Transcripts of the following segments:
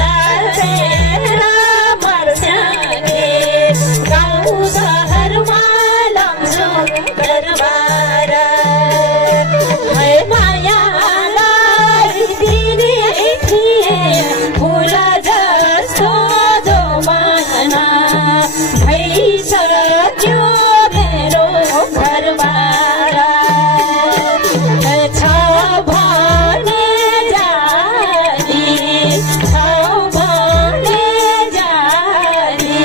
तरेर मर्स्याने गाउँ सहरमा लमजुङ दरबार है मायालाई दिने थिए फुल जस्तो जमाना भइसक्यो मेरो घरबार छ भने जानी छ भने जानी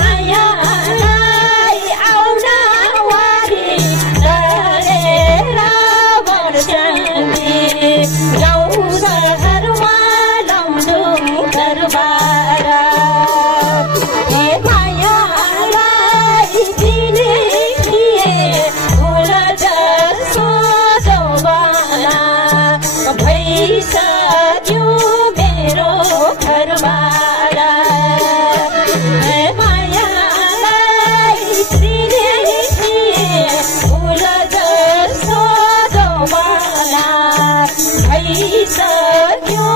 मायालाई आउन वारी तरेर मर्स्यानी गाउँ सहरमा लमजुङ दरबार हे मायालाई दिने थिए फुल जस्तो जमाना भइसक्यो मेरो घरबार हे मायालाई दिने थिए फुल जस्तो जमाना भइसक्यो